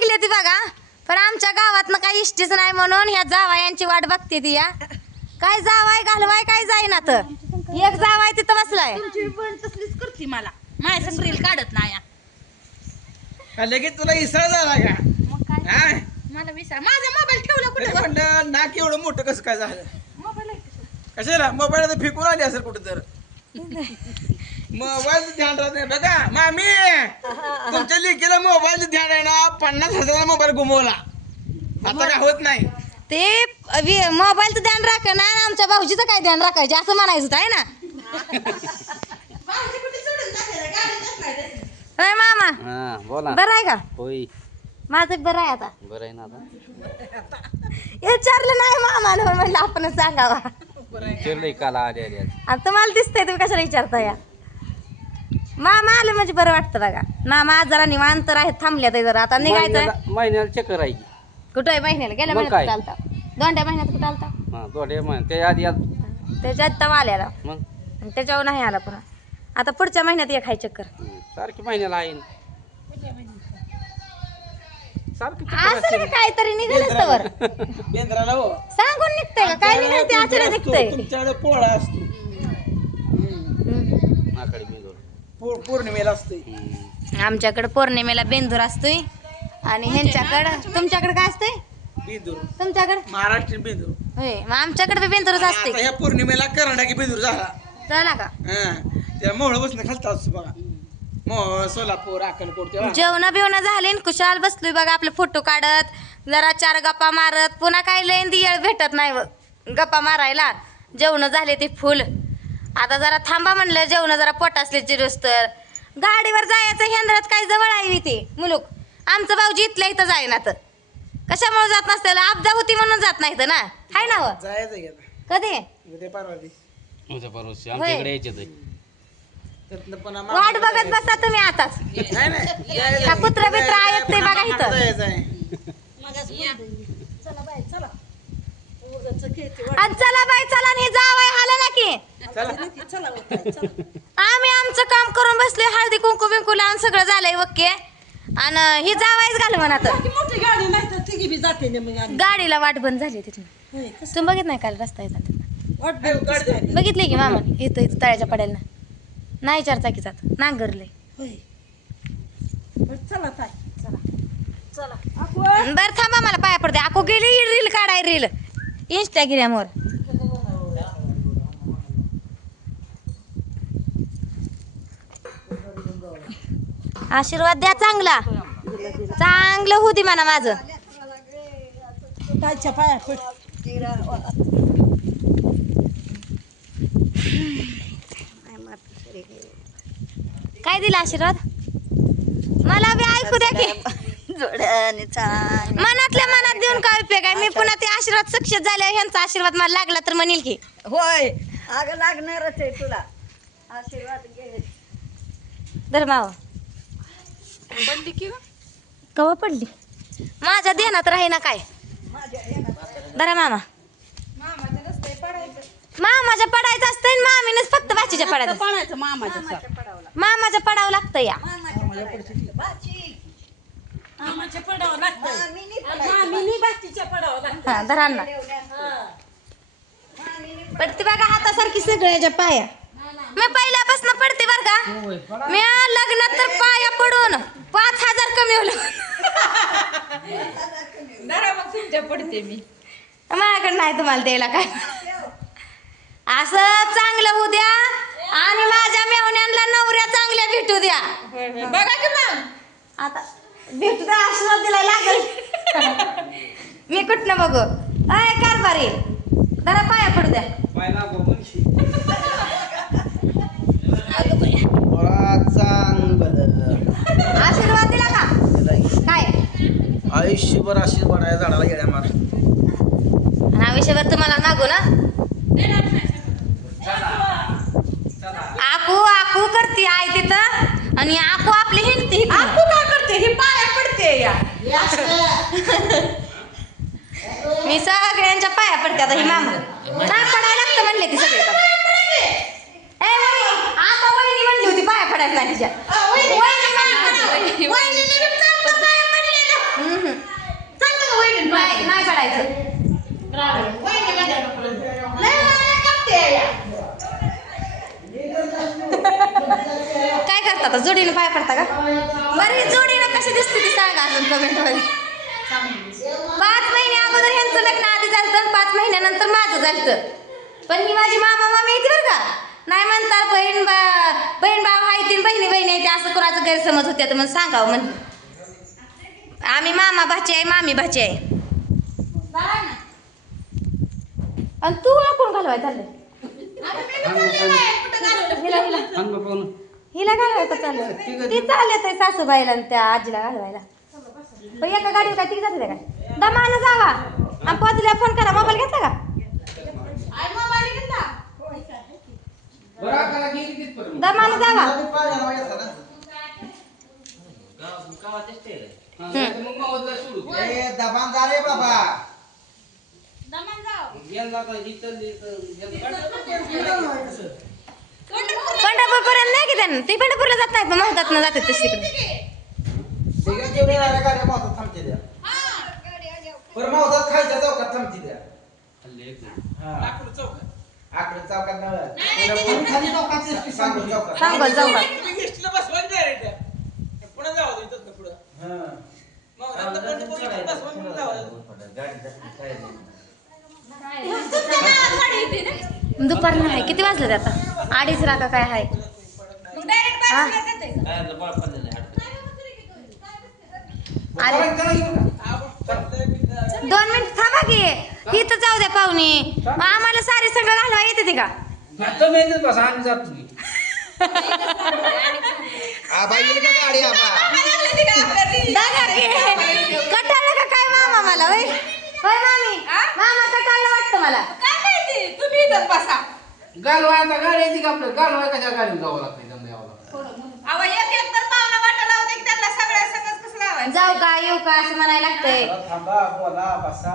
निघली ती बघा, पण आमच्या गावातनं काही इष्टीच नाही म्हणून ह्या जावायांची वाट बघते ती या. काय जावाय घालवाय काय जाईना तर एक जावाय तिथं बसलाय. तुमची बहीण तसलीच करते मला, माझ्या संग रील काढत नाही. लगेच तुला इसळ झाला का? मग काय हा? मला विसर, माझा मोबाईल ठेवला तरी कुठे? म्हणलं नाक एवढं मोठं कसं काय झालं? मोबाईल कशाला मोबाईल तर फेकून आली असेल कुठं तर. मोबाईल ध्यान राहत नाही बघा मामी. तुमच्या लेकीला मोबाईल ध्यान आहे ना, 50,000 मोबाईल घुमवला. आता काय होत नाही. ते मोबाईलचं ध्यान राखा ना, आमच्या भाऊजीचं काय ध्यान राखायचे असं म्हणायचं आहे ना. होय मामा, हा बोला. बरं आहे का? होय माझं बरं आहे आता. बरं आहे ना आता. विचारलं नाही मामाला, म्हणलं आपणच सांगावा. विचारलंय काल आले आले. आता तुम्हाला दिसतंय, तुम्ही कशाला विचारता या. मामा आले म्हणजे बरं वाटतं बघा. मामा आज जरा निवांत आहेत, थांबल्यात जरा. आता निघायचं. महिन्याला चक्कर आहे की. कुठं आहे महिन्याला? गेल्या मग महिन्यात काय? कुठं आलता? दोंड्या महिन्यात कुठं आलता? हा दोडे महिने त्याच्या आधी त्याच्यात तवा आल्याला, मग आणि त्याच्यावर नाही आला पुन्हा. आता पुढच्या महिन्यात एक हाय चक्कर. सारखी महिन्याला आहे ना. सारखी असं का काहीतरी निघालच तर बेंद्राला हो. सांगून निघतंय का काय? निघाल ते अचानक निघतंय. तुमच्याकडे पोळा असतो, आकडे मी पौर्णिमेला असतोय. आमच्याकडे पौर्णिमेला बेंदूर असतोय, आणि ह्यांच्याकडं तुमच्याकडे काय असतंय? बेंदूर तुमच्याकडे महाराष्ट्रीयन बेंदूर. होय, मग आमच्याकडे बी बेंदूरच आता असते. ह्या पौर्णिमेला कर्नाटकी बेंदूर झाला. झाला का? हा त्या मोहळ बसणं खालता असतो बघा. मोह सोलापूर अक्कलकोट तेव्हा. जेवण बिवणं झाले आणि कुशाल बसलोय बघा आपले फोटो काढत, जरा 4 गप्पा मारत. पुन्हा काही लेंदी येळ भेटत नाही गप्पा मारायला. जेवण झाले ते फुल. आता जरा थांबा म्हणलं, जेवण जरा पोट असले चिरूस तर. गाडीवर जायचं हेंद्रात काय जवळ आहे ते मुलूक. आमचं भाऊजी इथल्या इथं जाईना तर कशामुळे जात नसतं? आपदा होती म्हणून जात नाही तर ना, हाय ना हो? जायचं की आता. कधी उद्या परवा दिवशी. उद्या परवा आमच्याकडे यायचे. त्यातनं पण वाट बघत बसा तुम्ही आताच. नाही नाही का कुत्रा बित्रा आहेत ते बघा इथं. जायचं आहे. आणि चला बाई चला, आणि हे जावई आलं ना की आम्ही आमचं काम करून बसले. हळदी कुंकू बिंकू लावून सगळं झालंय ओके. आणि ही जावायच घाल म्हणा तर. मोठी गाडी नाही तर तिघी बी जाते ना मग आम्ही. गाडीला वाट बंद झाली तिथून. तुम्ही बघित नाही काल रस्ता येतात तिथनं? बघितली की मामा इथं इथं तळ्याच्या पडेल ना, नाही 4 चाकी जात नांगरले. चला ताई, चला चला. बरं थांबा, मला पाया पडते. आको गेली रील काढाय, रील इंस्टाग्रामवर. आशीर्वाद द्या चांगला, चांगलं होऊ दे म्हणा माझं. ताईच्या पाया पड. काय दिला आशीर्वाद? मला बी ऐकू द्या की. मनातल्या मनात देऊन काय उपयोग आहे? मी पुन्हा ते आशीर्वाद सक्सेस झाल्यावर ह्यांचा आशीर्वाद मला लागला तर म्हणेल की होय, अगं लागणारच आहे तुला आशीर्वाद घे. धर्माव बंदी की कवा पडली? माझ्या देण्यात राही ना काय. धरा मामा. मामाच्या पडायचं असतं, मामीनेच फक्त बाचीच्या पडायचं. पाण्याचं मामाच्या मामाच्या पडावं लागतं या. मामाच्या पडावं लागतं. मामीनी बाकीच्या पडावं लागतं. हा धरा ना. पडते बघा हातासारखी सगळ्याच्या पाया. मी पहिल्यापासून पडते बर का. मी लग्नात तर पाया पडून 5,000 कमी होलं. मग तुमच्या पडते मी. माझ्याकडे नाही तुम्हाला द्यायला काय. असं चांगलं होऊ द्या, आणि माझ्या मेहुण्यांना नवऱ्या चांगल्या भेटू द्या. बघा की मग आता भेटू द्या, आशीर्वाद दिला लागल. मी कुठनं बघू? अय कारभारी, जरा पाया पडू द्या. आशीर्वाद दिला का काय? आयुष्यभर आशीर्वाद आहे झाडाला येड्या मार. आणि आयुष्यभर तुम्हाला मागू ना. आकू आकू करते आई तिथं, आणि आकू आपली हिंडती. आकू काय करते? ही पाया पडते या. मी सगळ्यांच्या पाया पडते. आता ही मामा नाही पडायला लागतं म्हणले ती सगळे. ए वहिनी, आता वहिनी म्हणली होती पाया पडायला नाही तिच्या. नाही पडायचं. काय करता आता? जोडीने पाय पडता का? बरं ही जोडीनं कशी दिसते ती सांगा अजून कमेंट मध्ये. 5 महिने अगोदर ह्यांचं लग्न आधी झालं, 5 महिन्यानंतर माझं झालं. पण ही माझी मामा मामी येते बरं का. नाही म्हणतात बहीण भाव आहे, 3 बहिणी आहेत, असं कोणाचं गैरसमज होते तर म्हणून सांगावं म्हण. आम्ही मामा भाची आहे, मामी भाची आहे. आणि तू कोण घालवाय चाललंय? हिला घालवायचं चाललंय. ती चालत आहे सासूबाईला आणि त्या आजीला घालवायला. पण एका गाडीवर काय ती जाते काय? दमानं जावा आणि पोचल्या फोन करा. मोबाईल घेतला का? दमानं जावा. दबान जा रे बाबा. पंढरपूर पर्यंत नाही की त्यांना. ती पंढरपूरला जात नाहीत, महत्वात न जातात तशी तिकडे. गाड्या मावतात थांबते द्या. बरं मावतात खायच्या चौकात थांबते द्या. आकडे चौकात सांगोल चौकात. दुपार नाही. किती वाजले आता? 2:30 राका काय आहे? हा? अरे 2 मिनिट थांबा की. इथं जाऊ द्या पाहुणे. मग आम्हाला सारे सगळं घालवा येते ते का? कटाळलं का काय मामा मला? होय होय मामी. मामा कटाळलं वाटतं मला. गालवा आता गाडी येते का आपल्याला? गालवा कशा गाडी जावं लागतं त्यांना यावं लागतं. जाऊ का येऊ का असं म्हणायला लागतंय. थांबा बोला बसा.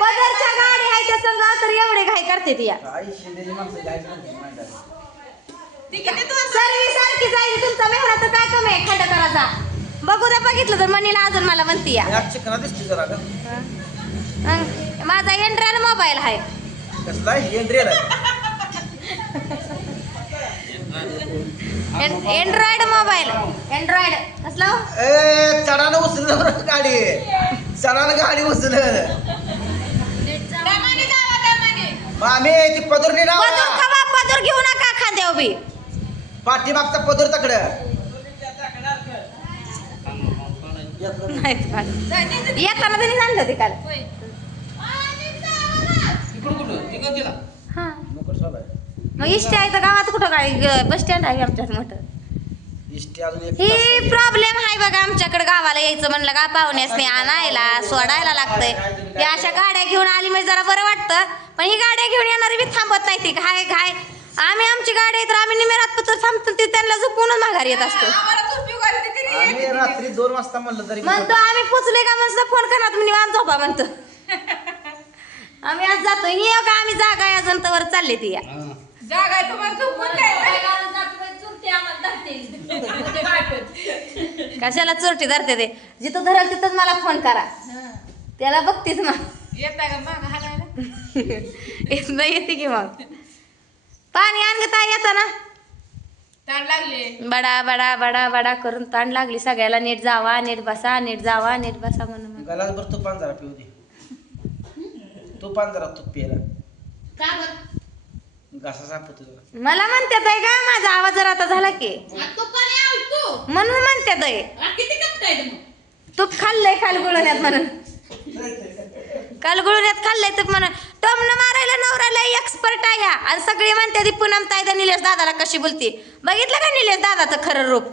पदरच्या गाडी आहे त्या संघ तर एवढे घाई करते ती या. आई शिंदेची माणसं जायचं म्हणतात. सर्वी सारखी जाईल. तुमचा मेहरा तर काय कमी आहे खंड करायचा. बघू द्या. बघितलं तर मनीला अजून मला म्हणते या. या चिकना दिसते जरा का? माझा एंड्रॉइड मोबाईल आहे. कसला एंड्रेल एंड्रॉइड मोबाईल. एंड्रॉइड कसला? चढानं उचललं बरं गाडी. चढानं गाडी उचललं. मामी ती पदर नाही पदर कवा पदर घेऊ नका खांद्या उभी. पाठीमागचा पदर तकडं. येताना त्यांनी आणलं ते काल. हा मग इष्टी आहे तर गावात कुठं काय? बस स्टँड आहे आमच्यात मोठं. ही प्रॉब्लेम आहे बघा आमच्याकडे. गावाला यायचं म्हणलं का पाहुण्यासनी आणायला सोडायला लागतंय. या अशा गाड्या घेऊन आली म्हणजे जरा बरं वाटतं. पण ही गाड्या घेऊन येणारी बी थांबत नाही. ती घाय घाय. आम्ही आमची गाडी आहे तर आम्ही निमेरात पत्र थांबतो. ती त्यांना झोपूनच माघारी येत असतो. रात्री 2 वाजता म्हणलं तरी म्हणतो आम्ही पोचले का म्हणतो फोन करणार तुम्ही निवांत झोपा म्हणतो. आम्ही आज जातो. ही का आम्ही जागा आहे अजून तर चालले ती या. कशाला चोरटी धरते ते? जिथं धरल तिथंच मला फोन करा. त्याला बघतीच मग. येत नाही येते की मग. पाणी आणगता येतं ना. बडा बडा बडा बडा करून ताण लागली सगळ्याला. नीट जावा नीट बसा नीट जावा नीट बसा म्हणून. गलासभर तुपान जरा पिऊ दे. तुपान जरा तूप पियला घासा सापतो जरा. मला म्हणतात आहे का माझा आवाज जरा आता झाला की म्हणून म्हणतात आहे. तूप खाल्लंय काल गुळण्यात म्हणून. काल गुळण्यात खाल्लंय तूप म्हणून. टोमनं मारायला नवऱ्याला एक्सपर्ट आहे. आणि सगळी म्हणते ती पूनम ताई निलेश दादाला कशी बोलते. बघितलं का निलेश दादाचं खरं रूप?